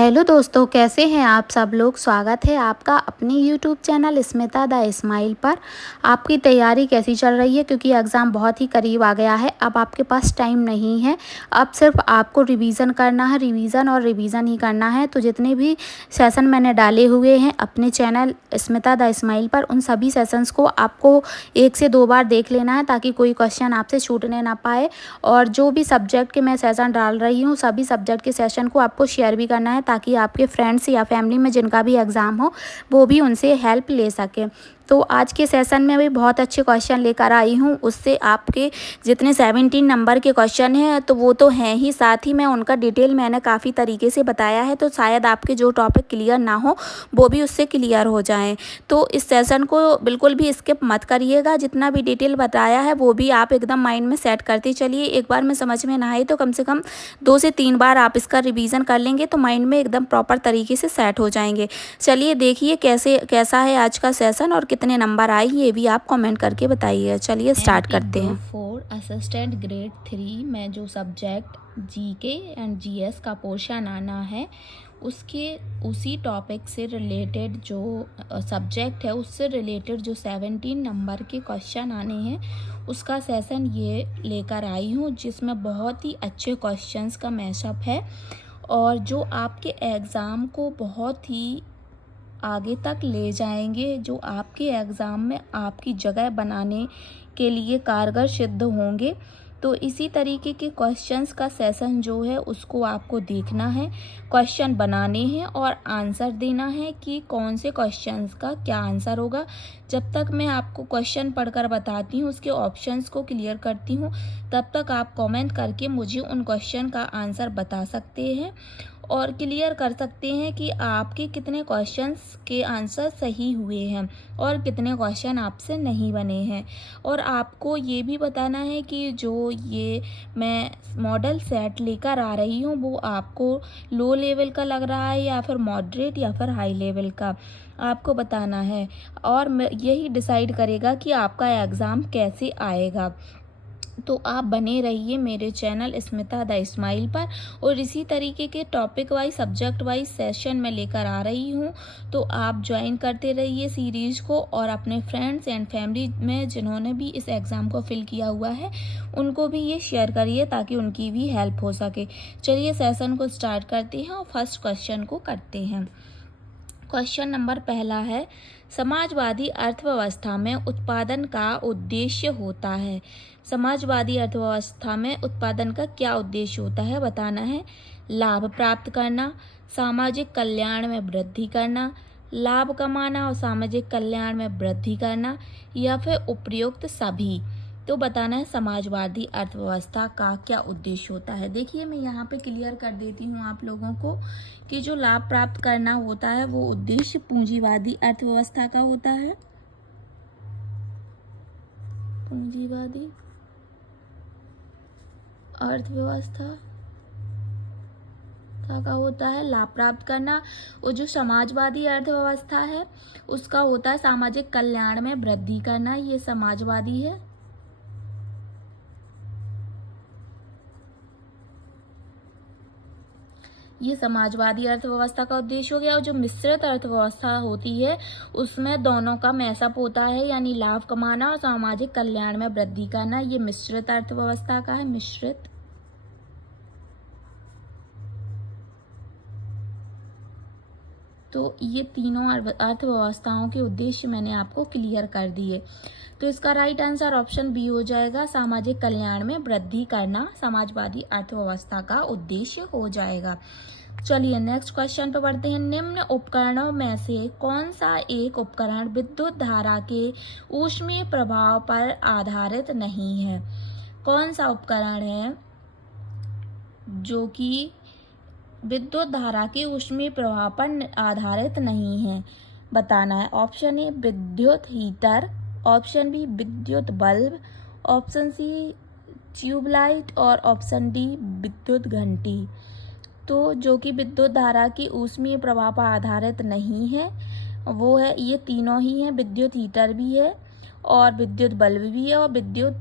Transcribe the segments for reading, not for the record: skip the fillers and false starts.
Hello दोस्तों, कैसे हैं आप सब लोग। स्वागत है आपका अपने YouTube channel Smita the smile पर। आपकी तैयारी कैसी चल रही है, क्योंकि एग्ज़ाम बहुत ही करीब आ गया है। अब आपके पास टाइम नहीं है, अब सिर्फ आपको रिवीज़न करना है, रिवीज़न और रिवीज़न ही करना है। तो जितने भी सेशन मैंने डाले हुए हैं अपने चैनल स्मिता द स्माइल पर, उन सभी सेशंस को आपको 1 से 2 बार देख लेना है, ताकि कोई क्वेश्चन आपसे छूटने ना पाए। और जो भी सब्जेक्ट के मैं सेशन डाल रही हूँ, सभी सब्जेक्ट के सेशन को आपको शेयर भी करना है, ताकि आपके फ्रेंड्स या फैमिली में जिनका भी एग्ज़ाम हो वो भी उनसे हेल्प ले सकें। तो आज के सेशन में भी बहुत अच्छे क्वेश्चन लेकर आई हूँ। उससे आपके जितने 17 नंबर के क्वेश्चन हैं तो वो तो हैं ही, साथ ही मैं उनका डिटेल मैंने काफ़ी तरीके से बताया है, तो शायद आपके जो टॉपिक क्लियर ना हो वो भी उससे क्लियर हो जाएं। तो इस सेशन को बिल्कुल भी स्किप मत करिएगा। जितना भी डिटेल बताया है वो भी आप एकदम माइंड में सेट करते चलिए। एक बार में समझ में ना आए तो कम से कम 2 से 3 बार आप इसका रिवीजन कर लेंगे तो माइंड में एकदम प्रॉपर तरीके से सेट हो जाएंगे। चलिए देखिए कैसा है आज का सेशन और कितने नंबर आए ये भी आप कमेंट करके बताइए। चलिए स्टार्ट करते हैं। फॉर असिस्टेंट ग्रेड 3 में जो सब्जेक्ट जीके एंड जीएस का पोर्शन आना है, उसके उसी टॉपिक से रिलेटेड जो सब्जेक्ट है उससे रिलेटेड जो 17 नंबर के क्वेश्चन आने हैं उसका सेशन ये लेकर आई हूँ, जिसमें बहुत ही अच्छे क्वेश्चंस का मैशअप है और जो आपके एग्ज़ाम को बहुत ही आगे तक ले जाएंगे, जो आपके एग्ज़ाम में आपकी जगह बनाने के लिए कारगर सिद्ध होंगे। तो इसी तरीके के क्वेश्चंस का सेशन जो है उसको आपको देखना है, क्वेश्चन बनाने हैं और आंसर देना है कि कौन से क्वेश्चंस का क्या आंसर होगा। जब तक मैं आपको क्वेश्चन पढ़कर बताती हूँ, उसके ऑप्शंस को क्लियर करती हूँ, तब तक आप कमेंट करके मुझे उन क्वेश्चन का आंसर बता सकते हैं और क्लियर कर सकते हैं कि आपके कितने क्वेश्चंस के आंसर सही हुए हैं और कितने क्वेश्चन आपसे नहीं बने हैं। और आपको ये भी बताना है कि जो ये मैं मॉडल सेट लेकर आ रही हूँ वो आपको लो लेवल का लग रहा है या फिर मॉडरेट या फिर हाई लेवल का, आपको बताना है। और यही डिसाइड करेगा कि आपका एग्ज़ाम कैसे आएगा। तो आप बने रहिए मेरे चैनल स्मिता द स्माइल पर और इसी तरीके के topic wise subject wise session में लेकर आ रही हूँ। तो आप ज्वाइन करते रहिए सीरीज़ को और अपने फ्रेंड्स एंड फैमिली में जिन्होंने भी इस एग्ज़ाम को फिल किया हुआ है उनको भी ये शेयर करिए, ताकि उनकी भी हेल्प हो सके। चलिए सेशन को स्टार्ट करते हैं और फर्स्ट क्वेश्चन को करते हैं। क्वेश्चन नंबर पहला है, समाजवादी अर्थव्यवस्था में उत्पादन का उद्देश्य होता है। समाजवादी अर्थव्यवस्था में उत्पादन का क्या उद्देश्य होता है बताना है। लाभ प्राप्त करना, सामाजिक कल्याण में वृद्धि करना, लाभ कमाना और सामाजिक कल्याण में वृद्धि करना, या फिर उपयुक्त सभी। तो बताना है समाजवादी अर्थव्यवस्था का क्या उद्देश्य होता है। देखिए मैं यहाँ पे क्लियर कर देती हूँ आप लोगों को कि जो लाभ प्राप्त करना होता है वो उद्देश्य पूंजीवादी अर्थव्यवस्था का होता है। पूंजीवादी अर्थव्यवस्था का होता है लाभ प्राप्त करना, और जो समाजवादी अर्थव्यवस्था है उसका होता है सामाजिक कल्याण में वृद्धि करना। ये समाजवादी है। ये समाजवादी अर्थव्यवस्था का उद्देश्य हो गया। और जो मिश्रित अर्थव्यवस्था होती है उसमें दोनों का मैसअप होता है, यानी लाभ कमाना और सामाजिक कल्याण में वृद्धि करना। ये मिश्रित अर्थव्यवस्था का है। मिश्रित तो ये तीनों अर्थव्यवस्थाओं के उद्देश्य मैंने आपको क्लियर कर दिए। तो इसका राइट आंसर ऑप्शन बी हो जाएगा, सामाजिक कल्याण में वृद्धि करना समाजवादी अर्थव्यवस्था का उद्देश्य हो जाएगा। चलिए नेक्स्ट क्वेश्चन पे बढ़ते हैं। निम्न उपकरणों में से कौन सा एक उपकरण विद्युत धारा के ऊष्मीय प्रभाव पर आधारित नहीं है। कौन सा उपकरण है जो कि विद्युत धारा के ऊष्मीय प्रभाव पर आधारित नहीं है, बताना है। ऑप्शन ए विद्युत हीटर, ऑप्शन बी विद्युत बल्ब, ऑप्शन सी ट्यूबलाइट और ऑप्शन डी विद्युत घंटी। तो जो कि विद्युत धारा की ऊष्मीय प्रभाव पर आधारित नहीं है वो है, ये तीनों ही हैं। विद्युत हीटर भी है और विद्युत बल्ब भी है और विद्युत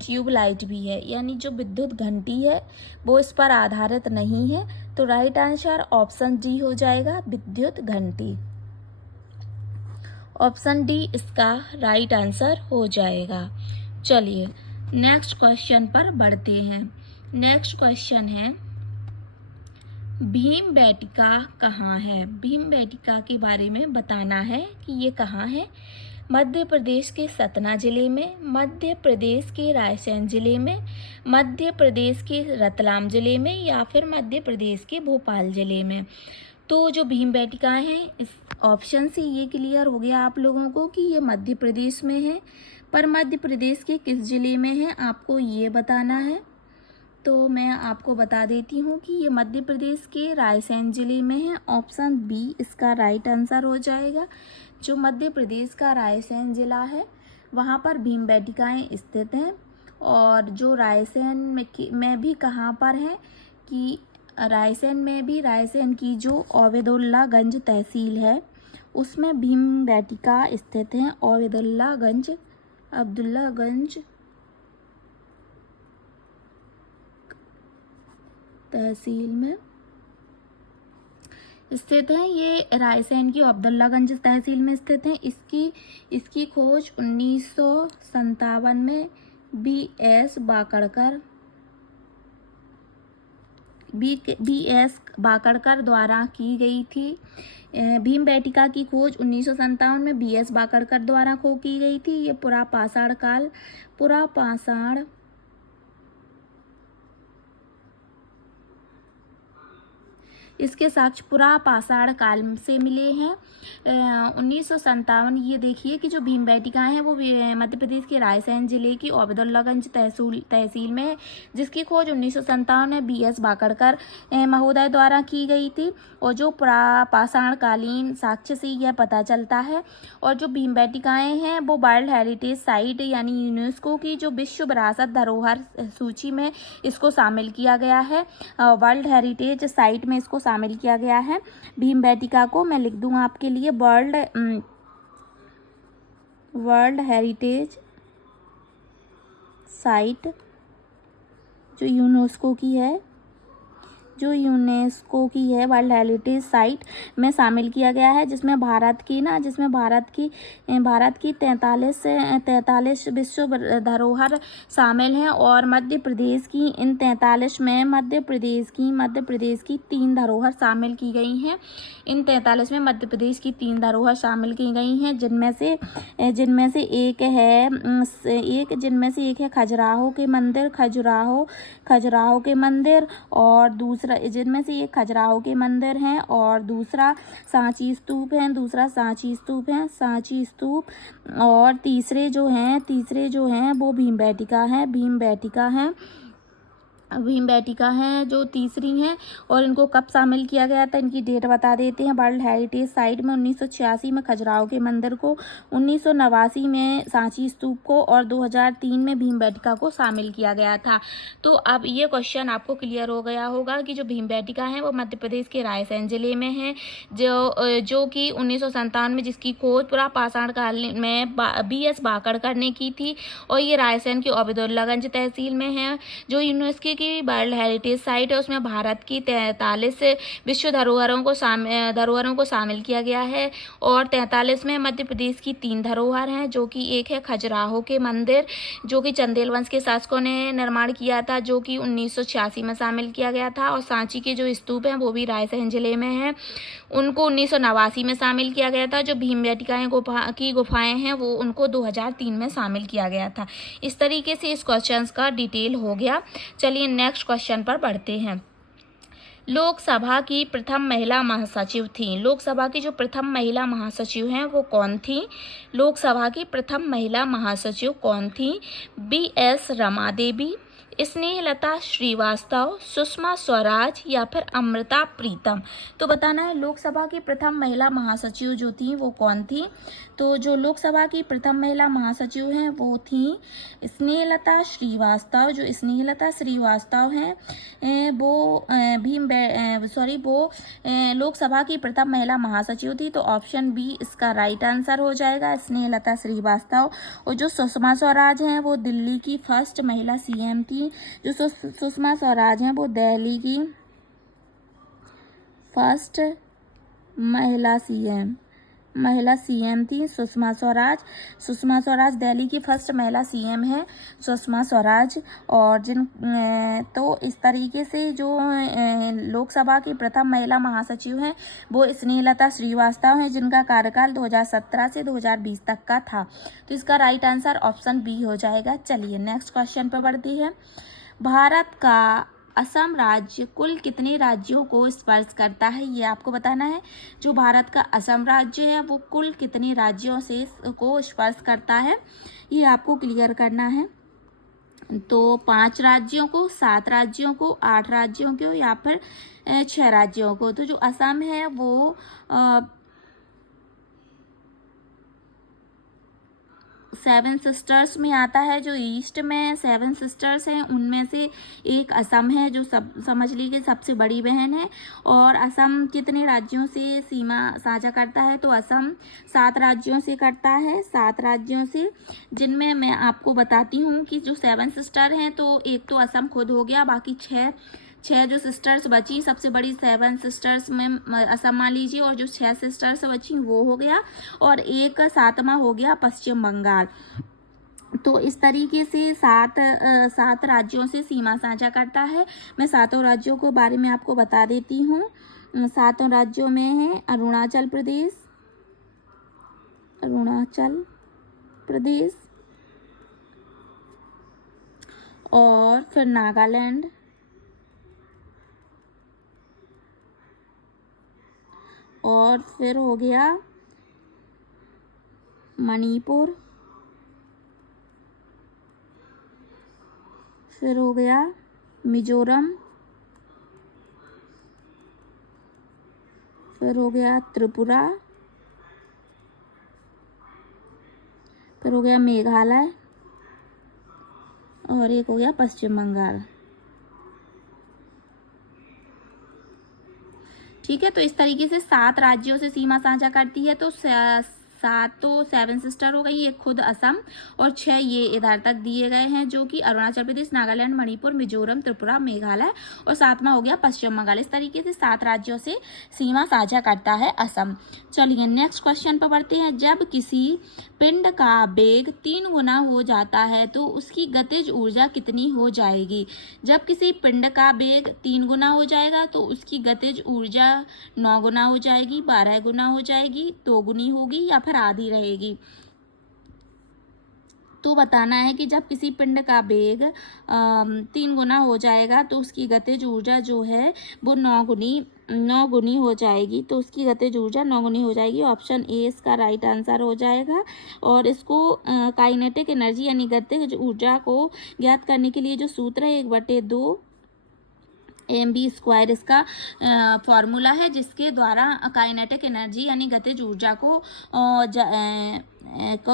ट्यूबलाइट भी है, यानी जो विद्युत घंटी है वो इस पर आधारित नहीं है। तो राइट आंसर ऑप्शन डी हो जाएगा, विद्युत घंटी। ऑप्शन डी इसका राइट आंसर हो जाएगा। चलिए नेक्स्ट क्वेश्चन पर बढ़ते हैं। नेक्स्ट क्वेश्चन है, भीमबेटका कहाँ है? भीमबेटका के बारे में बताना है कि ये कहाँ है। मध्य प्रदेश के सतना जिले में, मध्य प्रदेश के रायसेन जिले में, मध्य प्रदेश के रतलाम जिले में, या फिर मध्य प्रदेश के भोपाल जिले में। तो जो भीमबेटका है, इस ऑप्शन से ये क्लियर हो गया आप लोगों को कि ये मध्य प्रदेश में है, पर मध्य प्रदेश के किस जिले में है आपको ये बताना है। तो मैं आपको बता देती हूँ कि ये मध्य प्रदेश के रायसेन जिले में है। ऑप्शन बी इसका राइट आंसर हो जाएगा। जो मध्य प्रदेश का रायसेन जिला है वहाँ पर भीमबेटकाएँ स्थित हैं। और जो रायसेन में भी कहाँ पर है कि रायसेन में भी, रायसेन की जो ओबेदुल्लागंज तहसील है उसमें भीमबेटका स्थित हैं। अब्दुल्लागंज तहसील में स्थित है। ये रायसेन की अब्दुल्लागंज तहसील में स्थित है। इसकी खोज 1957 में बी.एस. बाकड़कर द्वारा की गई थी। भीमबेटका की खोज 1957 में बी.एस. बाकड़कर द्वारा की गई थी। ये इसके साक्ष्य पुरापाषाण काल से मिले हैं। 1957। ये देखिए कि जो भीमबेटका है वो मध्य प्रदेश के रायसेन जिले की ओबेदुल्लागंज तहसील में है, जिसकी खोज 1957 में बी.एस. बाकड़कर महोदय द्वारा की गई थी। और जो पुरापाषाण कालीन साक्ष्य से यह पता चलता है। और जो भीमबेटकाएँ हैं वो वर्ल्ड हेरिटेज साइट यानी यूनेस्को की जो विश्व विरासत धरोहर सूची में इसको शामिल किया गया है। वर्ल्ड हेरिटेज साइट में इसको शामिल किया गया है। भीमबेटका को मैं लिख दूं आपके लिए, वर्ल्ड हेरिटेज साइट जो यूनेस्को की है वर्ल्ड हेरिटेज साइट में शामिल किया गया है, जिसमें भारत की 43 विश्व धरोहर शामिल हैं। और मध्य प्रदेश की इन 43 में मध्य प्रदेश की 3 धरोहर शामिल की गई हैं। इन 43 में मध्य प्रदेश की 3 धरोहर शामिल की गई हैं, जिनमें से एक है खजुराहो के मंदिर, और दूसरा जिनमें से एक खजुराहो के मंदिर हैं, और दूसरा सांची स्तूप है। और तीसरे जो हैं वो भीमबेटका हैं जो तीसरी हैं। और इनको कब शामिल किया गया था, इनकी डेट बता देते हैं। वर्ल्ड हेरिटेज साइट में 1986 में खजुराहो के मंदिर को, 1989 में सांची स्तूप को, और 2003 में भीमबेटका को शामिल किया गया था। तो अब ये क्वेश्चन आपको क्लियर हो गया होगा कि जो भीमबेटका है वो मध्य प्रदेश के रायसेन जिले में है, जो कि 1957 में जिसकी खोज पुरापाषाण काल में बी.एस. बाकड़कर ने की थी। और ये रायसेन की ओबेदुल्लागंज तहसील में है। जो यूनेस्को की वर्ल्ड हेरिटेज साइट है उसमें भारत की 43 विश्व धरोहरों को शामिल किया गया है। और 43 में मध्य प्रदेश की 3 धरोहर हैं, जो कि एक है खजुराहो के मंदिर, जो कि चंदेल वंश के शासकों ने निर्माण किया था, जो कि 1986 में शामिल किया गया था। और सांची के जो स्तूप हैं वो भी रायसेन जिले में हैं, उनको 1989 में शामिल किया गया था। जो भीमबेटका की गुफाएं हैं वो उनको 2003 में शामिल किया गया था। इस तरीके से इस क्वेश्चन का डिटेल हो गया। चलिए नेक्स्ट क्वेश्चन पर बढ़ते हैं। लोकसभा की प्रथम महिला महासचिव थी। लोकसभा की जो प्रथम महिला महासचिव हैं वो कौन थी? लोकसभा की प्रथम महिला महासचिव कौन थी? बी.एस. रमा देवी, स्नेहलता श्रीवास्तव, सुषमा स्वराज, या फिर अमृता प्रीतम। तो बताना है लोकसभा की प्रथम महिला महासचिव जो थी वो कौन थी। तो जो लोकसभा की प्रथम महिला महासचिव हैं वो थी स्नेहलता श्रीवास्तव। जो स्नेहलता श्रीवास्तव हैं वो लोकसभा की प्रथम महिला महासचिव थी। तो ऑप्शन बी इसका राइट आंसर हो जाएगा, स्नेहलता श्रीवास्तव। और जो सुषमा स्वराज हैं वो दिल्ली की फर्स्ट महिला सीएम थी। जो सुषमा स्वराज हैं वो दिल्ली की फर्स्ट महिला सीएम थी सुषमा स्वराज। सुषमा स्वराज दिल्ली की फर्स्ट महिला सीएम है सुषमा स्वराज। और तो इस तरीके से जो लोकसभा की प्रथम महिला महासचिव हैं वो स्नेहलता श्रीवास्तव हैं, जिनका कार्यकाल 2017 से 2020 तक का था। तो इसका राइट आंसर ऑप्शन बी हो जाएगा। चलिए नेक्स्ट क्वेश्चन पर बढ़ती है। भारत का असम राज्य कुल कितने राज्यों को स्पर्श करता है, ये आपको बताना है। जो भारत का असम राज्य है वो कुल कितने राज्यों को स्पर्श करता है, ये आपको क्लियर करना है। तो 5 राज्यों को, 7 राज्यों को, 8 राज्यों को या फिर 6 राज्यों को। तो जो असम है वो 7 सिस्टर्स में आता है। जो ईस्ट में 7 सिस्टर्स हैं उनमें से एक असम है, जो समझ लीजिए सबसे बड़ी बहन है। और असम कितने राज्यों से सीमा साझा करता है, तो असम 7 राज्यों से करता है, 7 राज्यों से, जिनमें मैं आपको बताती हूँ कि जो 7 सिस्टर हैं तो एक तो असम खुद हो गया, बाकी 6 जो सिस्टर्स बची, सबसे बड़ी 7 सिस्टर्स में असम मान लीजिए, और जो 6 सिस्टर्स बची वो हो गया, और एक 7वां हो गया पश्चिम बंगाल। तो इस तरीके से 7 राज्यों से सीमा साझा करता है। मैं 7 राज्यों को बारे में आपको बता देती हूँ। 7 राज्यों में है अरुणाचल प्रदेश, और फिर नागालैंड, और फिर हो गया मणिपुर, फिर हो गया मिजोरम, फिर हो गया त्रिपुरा, फिर हो गया मेघालय, और एक हो गया पश्चिम बंगाल। ठीक है, तो इस तरीके से 7 राज्यों से सीमा साझा करती है। तो 7 सिस्टर हो गई, एक खुद असम, और 6 ये इधर तक दिए गए हैं, जो कि अरुणाचल प्रदेश, नागालैंड, मणिपुर, मिजोरम, त्रिपुरा, मेघालय, और 7वां हो गया पश्चिम बंगाल। इस तरीके से 7 राज्यों से सीमा साझा करता है असम। चलिए नेक्स्ट क्वेश्चन पर बढ़ते हैं। जब किसी पिंड का वेग 3 गुना हो जाता है तो उसकी गतिज ऊर्जा कितनी हो जाएगी। जब किसी पिंड का वेग 3 गुना हो जाएगा तो उसकी गतिज ऊर्जा 9 गुना हो जाएगी, 12 गुना हो जाएगी, 2 गुनी होगी, या फिर आधी रहेगी। तो बताना है कि जब किसी पिंड का वेग 3 गुना हो जाएगा तो उसकी गतिज ऊर्जा जो है वो 9 गुनी हो जाएगी। तो उसकी गतिज ऊर्जा 9 गुनी हो जाएगी। ऑप्शन ए इसका राइट आंसर हो जाएगा। और इसको काइनेटिक एनर्जी यानी गतिज ऊर्जा को ज्ञात करने के लिए जो सूत्र है 1/2 mv² इसका फॉर्मूला है, जिसके द्वारा काइनेटिक एनर्जी यानी गतिज ऊर्जा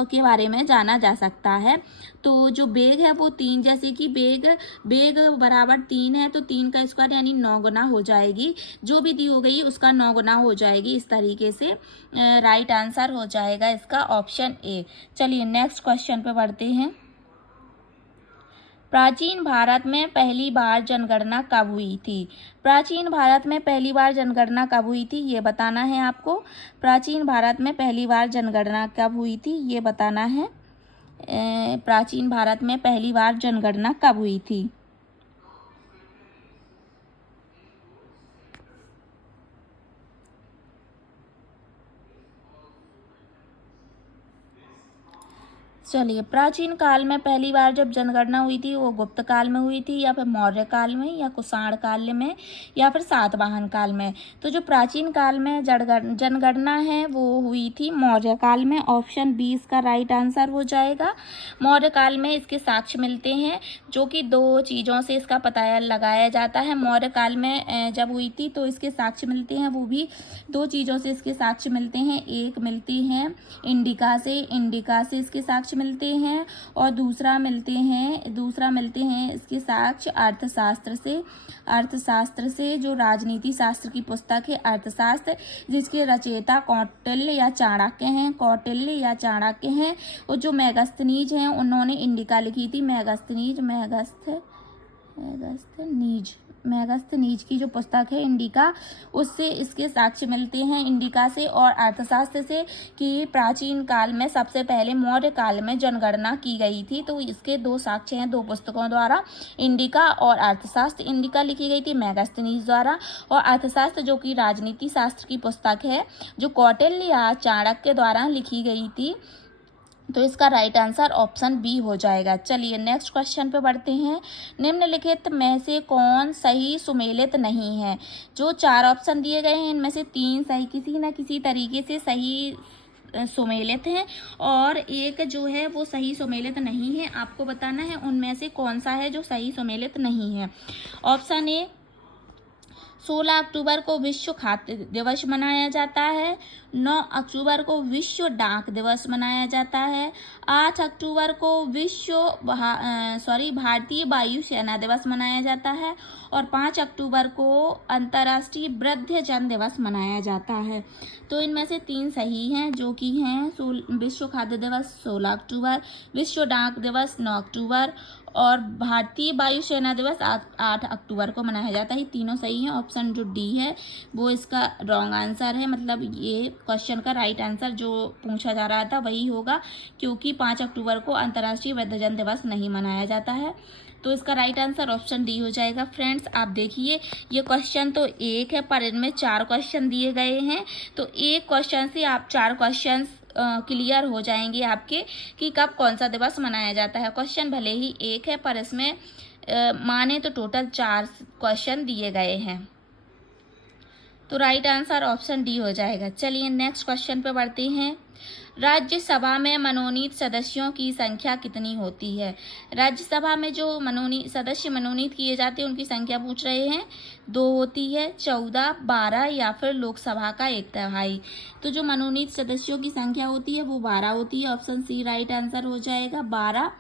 के बारे में जाना जा सकता है। तो जो वेग है वो 3, जैसे कि वेग बराबर 3 है तो 3 का स्क्वायर यानी 9 गुना हो जाएगी। जो भी दी हो गई उसका 9 गुना हो जाएगी। इस तरीके से राइट आंसर हो जाएगा इसका ऑप्शन ए। चलिए नेक्स्ट क्वेश्चन पे बढ़ते हैं। प्राचीन भारत में पहली बार जनगणना कब हुई थी। प्राचीन भारत में पहली बार जनगणना कब हुई थी ये बताना है आपको। प्राचीन भारत में पहली बार जनगणना कब हुई थी ये बताना है। प्राचीन भारत में पहली बार जनगणना कब हुई थी। चलिए, प्राचीन काल में पहली बार जब जनगणना हुई थी वो गुप्त काल में हुई थी, या फिर मौर्य काल में, या कुषाण काल में, या फिर सातवाहन काल में। तो जो प्राचीन काल में जनगणना है वो हुई थी मौर्य काल में। ऑप्शन बी इसका राइट आंसर हो जाएगा। मौर्य काल में इसके साक्ष्य मिलते हैं, जो कि 2 चीज़ों से इसका पता लगाया जाता है। मौर्य काल में जब हुई थी तो इसके साक्ष्य मिलते हैं, वो भी 2 चीज़ों से इसके साक्ष्य मिलते हैं। एक मिलती हैं इंडिका से इसके साक्ष्य मिलते हैं, और दूसरा मिलते हैं इसके साक्ष्य अर्थशास्त्र से, जो राजनीति शास्त्र की पुस्तक है अर्थशास्त्र, जिसके रचयिता कौटिल्य या चाणक्य हैं। और जो मेगास्थनीज हैं उन्होंने इंडिका लिखी थी। मेगास्थनीज मैगस्थनीज की जो पुस्तक है इंडिका, उससे इसके साक्ष्य मिलते हैं इंडिका से और अर्थशास्त्र से कि प्राचीन काल में सबसे पहले मौर्य काल में जनगणना की गई थी। तो इसके दो साक्ष्य हैं, दो पुस्तकों द्वारा, इंडिका और अर्थशास्त्र। इंडिका लिखी गई थी मैगस्थनीज द्वारा और अर्थशास्त्र जो कि राजनीति शास्त्र की पुस्तक है जो कौटिल्य या चाणक्य द्वारा लिखी गई थी। तो इसका राइट आंसर ऑप्शन बी हो जाएगा। चलिए नेक्स्ट क्वेश्चन पे बढ़ते हैं। निम्नलिखित में से कौन सही सुमेलित नहीं है? जो 4 ऑप्शन दिए गए हैं इनमें से 3 सही, किसी न किसी तरीके से सही सुमेलित हैं और एक जो है वो सही सुमेलित नहीं है। आपको बताना है उनमें से कौन सा है जो सही सुमेलित नहीं है। ऑप्शन ए, 16 अक्टूबर को विश्व खाद्य दिवस मनाया जाता है। 9 अक्टूबर को विश्व डाक दिवस मनाया जाता है। 8 अक्टूबर को भारतीय वायु सेना दिवस मनाया जाता है और 5 अक्टूबर को अंतर्राष्ट्रीय वृद्धजन दिवस मनाया जाता है। तो इनमें से 3 सही हैं जो कि हैं विश्व खाद्य दिवस 16 अक्टूबर, विश्व डाक दिवस 9 अक्टूबर और भारतीय वायुसेना दिवस 8 अक्टूबर को मनाया जाता है। तीनों सही हैं। ऑप्शन जो डी है वो इसका रॉन्ग आंसर है, मतलब ये क्वेश्चन का राइट आंसर जो पूछा जा रहा था वही होगा, क्योंकि 5 अक्टूबर को अंतर्राष्ट्रीय वृद्धजन दिवस नहीं मनाया जाता है। तो इसका राइट आंसर ऑप्शन डी हो जाएगा। फ्रेंड्स आप देखिए ये क्वेश्चन तो एक है पर इनमें 4 क्वेश्चन दिए गए हैं, तो एक क्वेश्चन से आप 4 क्वेश्चन क्लियर हो जाएंगे आपके कि कब कौन सा दिवस मनाया जाता है। क्वेश्चन भले ही एक है पर इसमें माने तो टोटल 4 क्वेश्चन दिए गए हैं। तो राइट आंसर ऑप्शन डी हो जाएगा। चलिए नेक्स्ट क्वेश्चन पे बढ़ते हैं। राज्यसभा में मनोनीत सदस्यों की संख्या कितनी होती है? राज्यसभा में जो सदस्य मनोनीत किए जाते हैं उनकी संख्या पूछ रहे हैं। 2 होती है, 14, 12 या फिर लोकसभा का 1/3। तो जो मनोनीत सदस्यों की संख्या होती है वो 12 होती है। ऑप्शन सी राइट आंसर हो जाएगा 12,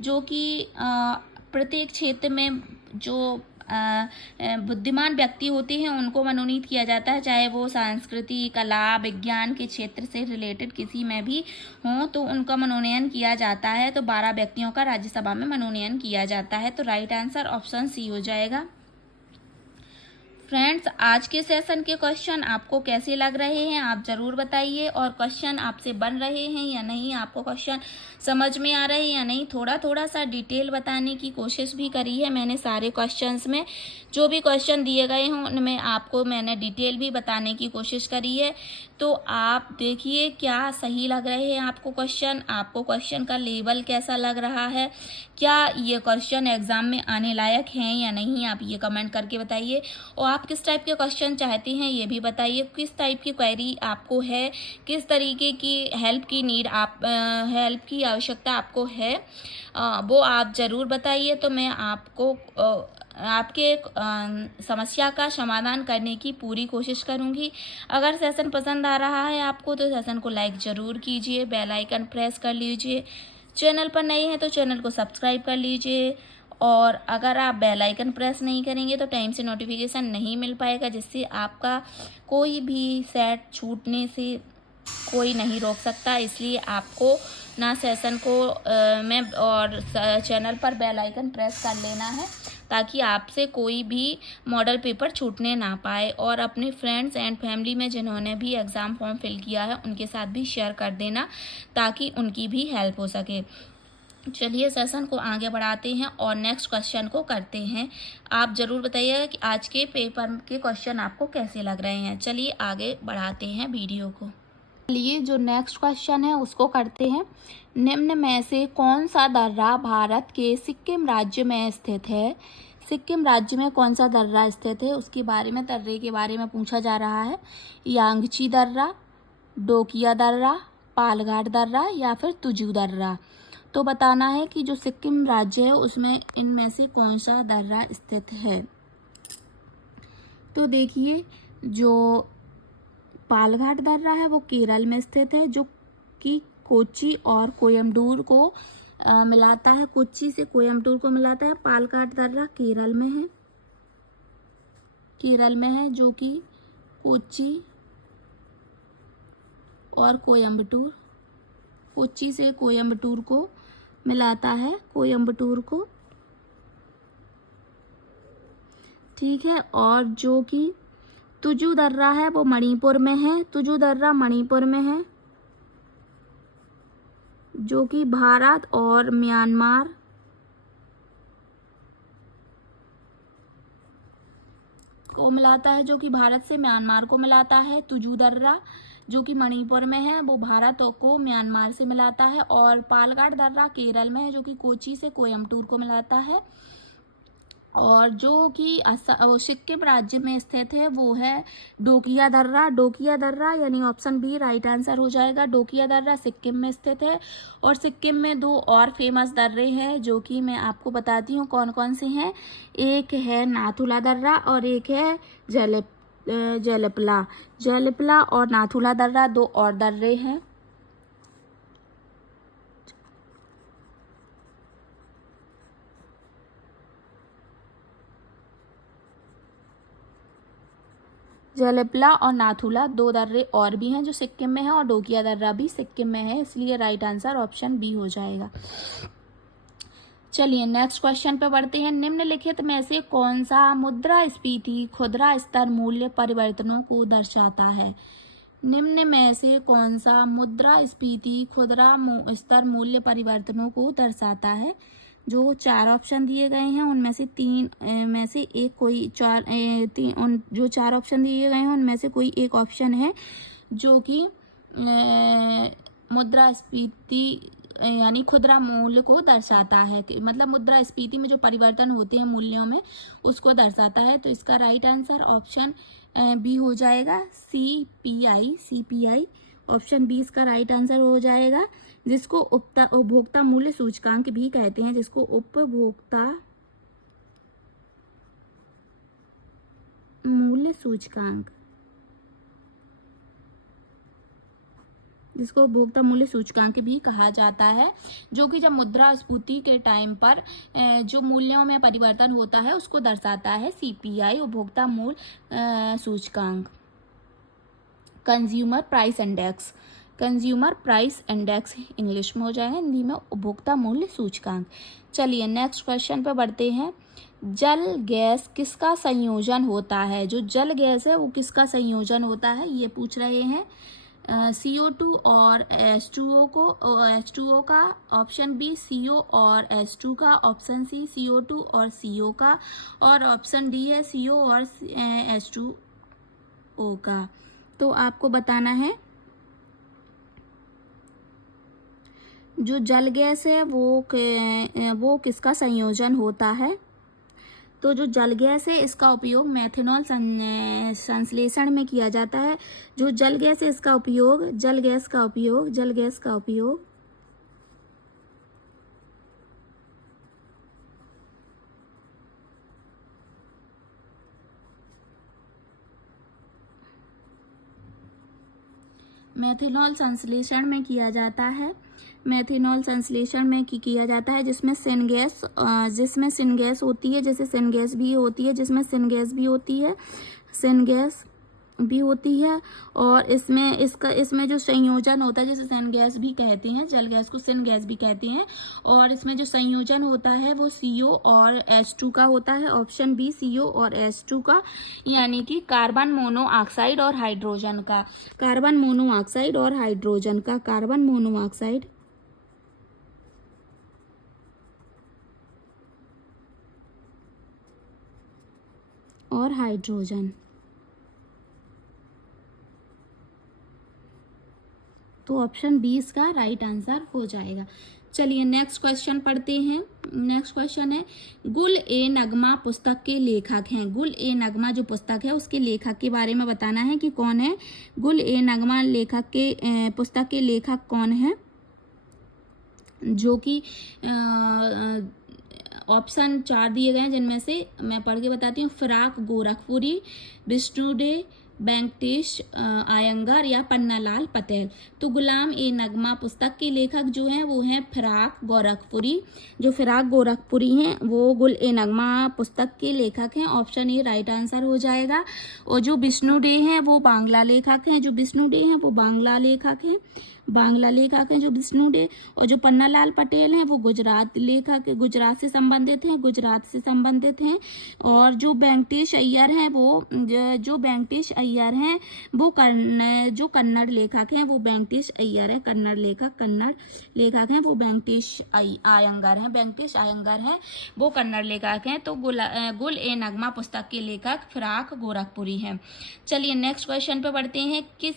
जो कि प्रत्येक क्षेत्र में जो बुद्धिमान व्यक्ति होते हैं उनको मनोनीत किया जाता है, चाहे वो संस्कृति, कला, विज्ञान के क्षेत्र से रिलेटेड किसी में भी हों तो उनका मनोनयन किया जाता है। तो 12 व्यक्तियों का राज्यसभा में मनोनयन किया जाता है। तो राइट आंसर ऑप्शन सी हो जाएगा। फ्रेंड्स आज के सेशन के क्वेश्चन आपको कैसे लग रहे हैं आप ज़रूर बताइए, और क्वेश्चन आपसे बन रहे हैं या नहीं, आपको क्वेश्चन समझ में आ रहे हैं या नहीं। थोड़ा थोड़ा डिटेल बताने की कोशिश भी करी है मैंने। सारे क्वेश्चंस में जो भी क्वेश्चन दिए गए हों उनमें आपको मैंने डिटेल भी बताने की कोशिश करी है। तो आप देखिए क्या सही लग रहे हैं आपको क्वेश्चन, आपको क्वेश्चन का लेवल कैसा लग रहा है, क्या ये क्वेश्चन एग्जाम में आने लायक हैं या नहीं, आप ये कमेंट करके बताइए। और आप किस टाइप के क्वेश्चन चाहते हैं ये भी बताइए, किस टाइप की क्वेरी आपको है, किस तरीके की हेल्प की आवश्यकता आपको है, वो आप ज़रूर बताइए। तो मैं आपको आपके समस्या का समाधान करने की पूरी कोशिश करूंगी। अगर सेशन पसंद आ रहा है आपको तो सेशन को लाइक ज़रूर कीजिए, बेल आइकन प्रेस कर लीजिए, चैनल पर नए हैं तो चैनल को सब्सक्राइब कर लीजिए। और अगर आप बेल आइकन प्रेस नहीं करेंगे तो टाइम से नोटिफिकेशन नहीं मिल पाएगा, जिससे आपका कोई भी सेट छूटने से कोई नहीं रोक सकता। इसलिए आपको ना सेशन को में और चैनल पर बेल आइकन प्रेस कर लेना है ताकि आपसे कोई भी मॉडल पेपर छूटने ना पाए। और अपने फ्रेंड्स एंड फैमिली में जिन्होंने भी एग्ज़ाम फॉर्म फिल किया है उनके साथ भी शेयर कर देना ताकि उनकी भी हेल्प हो सके। चलिए सेशन को आगे बढ़ाते हैं और नेक्स्ट क्वेश्चन को करते हैं। आप ज़रूर बताइएगा कि आज के पेपर के क्वेश्चन आपको कैसे लग रहे हैं। चलिए आगे बढ़ाते हैं वीडियो को। चलिए जो नेक्स्ट क्वेश्चन है उसको करते हैं। निम्न में से कौन सा दर्रा भारत के सिक्किम राज्य में स्थित है? सिक्किम राज्य में कौन सा दर्रा स्थित है उसके बारे में, दर्रे के बारे में पूछा जा रहा है। यांगची दर्रा, डोकिया दर्रा, पालघाट दर्रा या फिर तुजू दर्रा। तो बताना है कि जो सिक्किम राज्य है उसमें इनमें से कौन सा दर्रा स्थित है। तो देखिए जो पालघाट दर्रा है वो केरल में स्थित है, जो कि कोच्चि और कोयम्बटूर को मिलाता है, कोच्चि से कोयम्बटूर को मिलाता है। पालघाट दर्रा केरल में है जो कि कोच्चि और कोयम्बटूर, कोच्चि से कोयम्बटूर को मिलाता है, कोयम्बटूर को। ठीक है। और जो कि तुजू दर्रा है वो मणिपुर में है, तुजू दर्रा मणिपुर में है, जो कि भारत और म्यांमार को मिलाता है, जो कि भारत से म्यांमार को मिलाता है। तुजू दर्रा जो कि मणिपुर में है वो भारत को म्यांमार से मिलाता है। और पालघाट दर्रा केरल में है, जो कि कोची से कोयम्बटूर को मिलाता है। और जो कि सिक्किम राज्य में स्थित है वो है डोकिया दर्रा, डोकिया दर्रा यानी ऑप्शन बी राइट आंसर हो जाएगा। डोकिया दर्रा सिक्किम में स्थित है। और सिक्किम में दो और फेमस दर्रे हैं जो कि मैं आपको बताती हूँ कौन कौन से हैं। एक है नाथुला दर्रा और एक है जेलेपला। जेलेपला और नाथुला दर्रा दो और दर्रे हैं। जेलेपला और नाथुला दो दर्रे और भी हैं जो सिक्किम में है, और डोकिया दर्रा भी सिक्किम में है, इसलिए राइट आंसर ऑप्शन बी हो जाएगा। चलिए नेक्स्ट क्वेश्चन पे बढ़ते हैं। निम्नलिखित में से कौन सा मुद्रास्फीति खुदरा स्तर मूल्य परिवर्तनों को दर्शाता है? निम्न में से कौन सा मुद्रास्फीति खुदरा स्तर मूल्य परिवर्तनों को दर्शाता है? जो चार ऑप्शन दिए गए हैं उनमें से तीन में से एक कोई जो चार ऑप्शन दिए गए हैं उनमें से कोई एक ऑप्शन है जो कि मुद्रास्फीति यानी खुदरा मूल्य को दर्शाता है, मतलब मुद्रास्फीति में जो परिवर्तन होते हैं मूल्यों में उसको दर्शाता है। तो इसका राइट आंसर ऑप्शन बी हो जाएगा, CPI। CPI ऑप्शन बी इसका राइट आंसर हो जाएगा, जिसको उपभोक्ता मूल्य सूचकांक भी कहते हैं, जिसको उपभोक्ता मूल्य सूचकांक, जिसको उपभोक्ता मूल्य सूचकांक भी कहा जाता है, जो कि जब मुद्रास्फीति के टाइम पर जो मूल्यों में परिवर्तन होता है उसको दर्शाता है। CPI उपभोक्ता मूल्य सूचकांक। Consumer price index, consumer price index English में हो जाएगा, हिंदी में उपभोक्ता मूल्य सूचकांक। चलिए नेक्स्ट क्वेश्चन पे बढ़ते हैं। जल गैस किसका संयोजन होता है? जो जल गैस है वो किसका संयोजन होता है ये पूछ रहे हैं। CO2 और H2O को, H2O का, ऑप्शन बी CO और H2 का, ऑप्शन सी CO2 और CO का, और ऑप्शन डी है CO और H2O का। तो आपको बताना है जो जल गैस है वो किसका संयोजन होता है। तो जो जल गैस है इसका उपयोग मेथनॉल संश्लेषण में किया जाता है। जो जल गैस है इसका उपयोग, जल गैस का उपयोग मेथनॉल संश्लेषण में किया जाता है। मेथनॉल संश्लेषण में किया जाता है जिसमें सिनगैस होती है, जैसे सिनगैस भी होती है, जिसमें सिनगैस भी होती है, और इसमें जो संयोजन होता है, जैसे सिनगैस भी कहते हैं, जल गैस को सिनगैस भी कहते हैं, और इसमें जो संयोजन होता है वो CO और H2 का होता है। ऑप्शन बी CO और H2 का, यानी कि कार्बन मोनोऑक्साइड और हाइड्रोजन का, कार्बन मोनोऑक्साइड और हाइड्रोजन का, कार्बन मोनोऑक्साइड और हाइड्रोजन। तो ऑप्शन बी इसका राइट आंसर हो जाएगा। चलिए नेक्स्ट क्वेश्चन पढ़ते हैं। नेक्स्ट क्वेश्चन है, गुल-ए-नगमा पुस्तक के लेखक हैं। गुल-ए-नगमा जो पुस्तक है उसके लेखक के बारे में बताना है कि कौन है। गुल-ए-नगमा पुस्तक के लेखक कौन है? जो कि ऑप्शन 4 दिए गए हैं, जिनमें से मैं पढ़ के बताती हूँ। फिराक गोरखपुरी, विष्णुडे वेंकटेश आयंगर या पन्नालाल पटेल। तो गुलाम-ए-नगमा पुस्तक के लेखक जो हैं वो हैं फिराक गोरखपुरी। जो फिराक गोरखपुरी हैं वो गुल-ए-नगमा पुस्तक के लेखक हैं। ऑप्शन ए राइट आंसर हो जाएगा। और जो विष्णुडे हैं वो बांग्ला लेखक हैं। बांग्ला लेखक हैं जो विष्णु डे, और जो पन्नालाल पटेल हैं वो गुजरात लेखक, गुजरात से संबंधित हैं। और जो वेंकटेश अय्यर हैं वो जो कन्नड़ लेखक हैं वो वेंकटेश अय्यर है। कन्नड़ लेखक हैं वो वेंकटेश अयंगर हैं वो कन्नड़ लेखक हैं। तो गुल ए नगमा पुस्तक के लेखक फिराक गोरखपुरी हैं। चलिए नेक्स्ट क्वेश्चन पे बढ़ते हैं। किस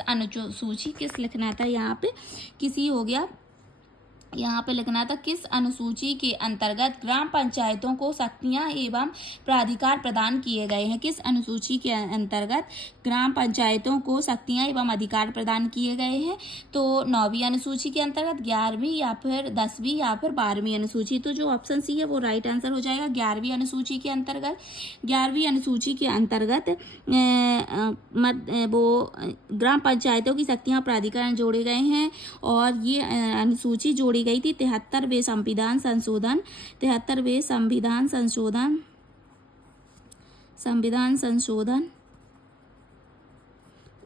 अनुसूची लिखना था यहाँ पे, किसी हो गया, यहाँ पे लिखना था किस अनुसूची के अंतर्गत ग्राम पंचायतों को शक्तियाँ एवं प्राधिकार प्रदान किए गए हैं। किस अनुसूची के अंतर्गत ग्राम पंचायतों को शक्तियाँ एवं अधिकार प्रदान किए गए हैं? तो 9वीं अनुसूची के अंतर्गत, 11वीं या फिर 10वीं या फिर 12वीं अनुसूची। तो जो ऑप्शन सी है वो राइट आंसर हो जाएगा 11वीं अनुसूची के अंतर्गत। 11वीं अनुसूची के अंतर्गत वो ग्राम पंचायतों की शक्तियाँ प्राधिकरण जोड़े गए हैं, और ये अनुसूची जोड़ी गई थी 73वें संविधान संशोधन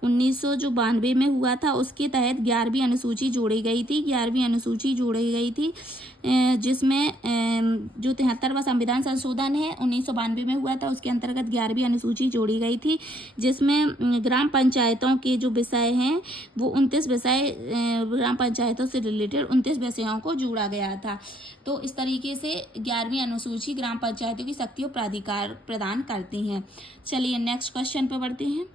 1992 में हुआ था। उसके तहत 11वीं अनुसूची जोड़ी गई थी, जिसमें जो 73वां संविधान संशोधन है 1992 में हुआ था, उसके अंतर्गत 11वीं अनुसूची जोड़ी गई थी, जिसमें ग्राम पंचायतों के जो विषय हैं वो 29 विषय, ग्राम पंचायतों से रिलेटेड 29 विषयों को जोड़ा गया था। तो इस तरीके से 11वीं अनुसूची ग्राम पंचायतों की शक्तियों प्राधिकार प्रदान करती हैं। चलिए नेक्स्ट क्वेश्चन पे बढ़ते हैं।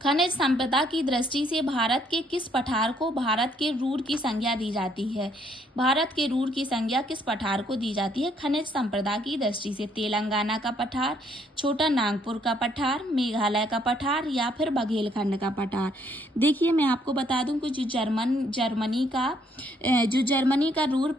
खनिज संपदा की दृष्टि से भारत के किस पठार को भारत के रूर की संज्ञा दी जाती है? भारत के रूर की संज्ञा किस पठार को दी जाती है खनिज संपदा की दृष्टि से? तेलंगाना का पठार, छोटा नागपुर का पठार, मेघालय का पठार या फिर बघेलखंड का पठार? देखिए मैं आपको बता दूं कि जो जर्मनी का रूर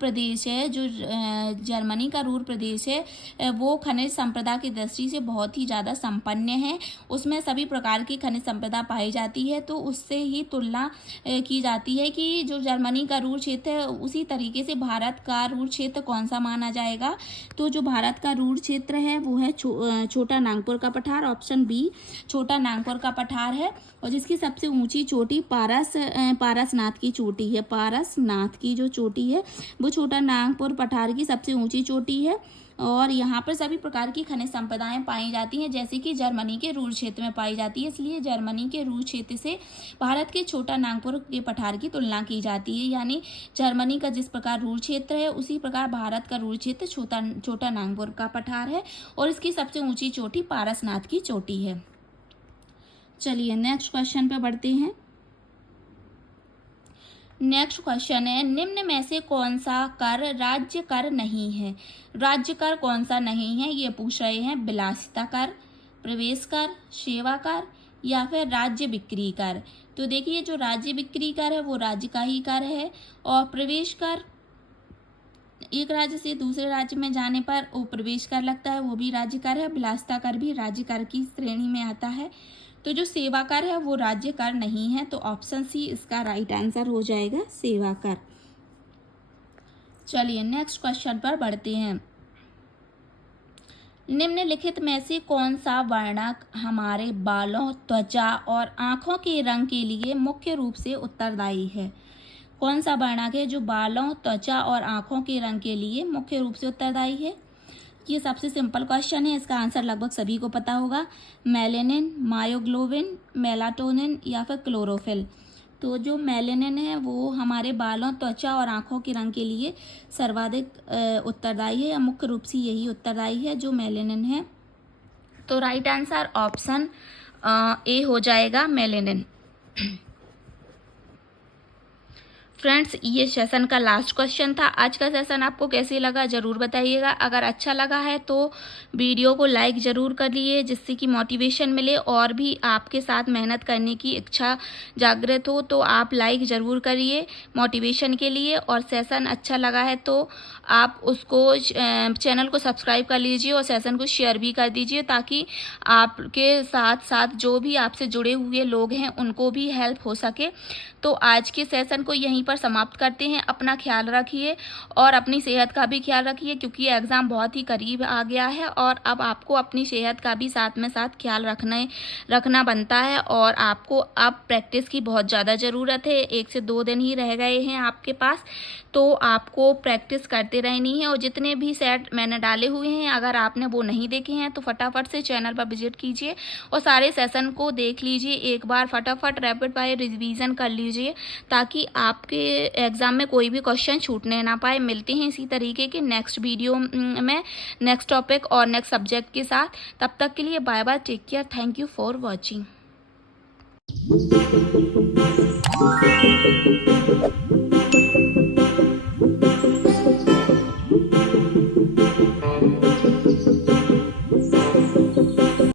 प्रदेश है, वो खनिज संपदा की दृष्टि से बहुत ही ज़्यादा संपन्न है। उसमें सभी प्रकार की खनिज संपदा पाई जाती है। तो उससे ही तुलना की जाती है कि जो जर्मनी का रूर क्षेत्र है उसी तरीके से भारत का रूर क्षेत्र कौन सा माना जाएगा? तो जो भारत का रूर क्षेत्र है वो है छोटा नागपुर का पठार। ऑप्शन बी छोटा नागपुर का पठार है, और जिसकी सबसे ऊंची चोटी पारसनाथ की चोटी है। पारसनाथ की जो चोटी है वो छोटा नागपुर पठार की सबसे ऊंची चोटी है, और यहाँ पर सभी प्रकार की खनिज संपदाएं पाई जाती हैं, जैसे कि जर्मनी के रूर क्षेत्र में पाई जाती है। इसलिए जर्मनी के रूर क्षेत्र से भारत के छोटा नागपुर के पठार की तुलना की जाती है। यानी जर्मनी का जिस प्रकार रूर क्षेत्र है उसी प्रकार भारत का रूर क्षेत्र छोटा नागपुर का पठार है, और इसकी सबसे ऊंची चोटी पारसनाथ की चोटी है। चलिए नेक्स्ट क्वेश्चन पे बढ़ते हैं। नेक्स्ट क्वेश्चन है, निम्न में से कौन सा कर राज्य कर नहीं है? राज्य कर कौन सा नहीं है ये पूछ रहे हैं। विलासिता कर, प्रवेश कर, सेवा कर या फिर राज्य बिक्री कर? तो देखिए जो राज्य बिक्री कर है वो राज्य का ही कर है, और प्रवेश कर एक राज्य से दूसरे राज्य में जाने पर वो प्रवेश कर लगता है, वो भी राज्य कर है। विलासिता कर भी राज्य कर की श्रेणी में आता है। तो जो सेवा कर है वो राज्य कर नहीं है। तो ऑप्शन सी इसका राइट आंसर हो जाएगा, सेवा कर। चलिए नेक्स्ट क्वेश्चन पर बढ़ते हैं। निम्नलिखित में से कौन सा वर्णक हमारे बालों, त्वचा और आँखों के रंग के लिए मुख्य रूप से उत्तरदायी है? कौन सा वर्णक है जो बालों, त्वचा और आँखों के रंग के लिए मुख्य रूप से उत्तरदायी है? ये सबसे सिंपल क्वेश्चन है, इसका आंसर लगभग सभी को पता होगा। मेलेनिन, मायोग्लोबिन, मेलाटोनिन या फिर क्लोरोफिल। तो जो मेलेनिन है वो हमारे बालों, त्वचा और आँखों के रंग के लिए सर्वाधिक उत्तरदायी है, या मुख्य रूप से यही उत्तरदायी है जो मेलेनिन है। तो राइट आंसर ऑप्शन ए हो जाएगा, मेलेनिन। फ्रेंड्स ये सेशन का लास्ट क्वेश्चन था। आज का सेशन आपको कैसे लगा ज़रूर बताइएगा। अगर अच्छा लगा है तो वीडियो को लाइक ज़रूर करिए, जिससे कि मोटिवेशन मिले और भी आपके साथ मेहनत करने की इच्छा जागृत हो। तो आप लाइक ज़रूर करिए मोटिवेशन के लिए, और सेशन अच्छा लगा है तो आप उसको चैनल को सब्सक्राइब कर लीजिए और सेशन को शेयर भी कर दीजिए, ताकि आपके साथ साथ जो भी आपसे जुड़े हुए लोग हैं उनको भी हेल्प हो सके। तो आज के सेशन को यहीं पर समाप्त करते हैं। अपना ख्याल रखिए और अपनी सेहत का भी ख्याल रखिए, क्योंकि एग्ज़ाम बहुत ही करीब आ गया है और अब आपको अपनी सेहत का भी साथ में साथ ख्याल रखना बनता है। और आपको अब प्रैक्टिस की बहुत ज़्यादा ज़रूरत है। 1 से 2 दिन ही रह गए हैं आपके पास, तो आपको प्रैक्टिस करते रहनी है। और जितने भी सेट मैंने डाले हुए हैं, अगर आपने वो नहीं देखे हैं तो फटाफट से चैनल पर विजिट कीजिए और सारे सेशन को देख लीजिए। एक बार फटाफट रैपिड फायर रिवीजन कर लीजिए, ताकि आपके एग्ज़ाम में कोई भी क्वेश्चन छूटने ना पाए। मिलते हैं इसी तरीके के नेक्स्ट वीडियो में, नेक्स्ट टॉपिक और नेक्स्ट सब्जेक्ट के साथ। तब तक के लिए bye bye, take care, thank you for watching.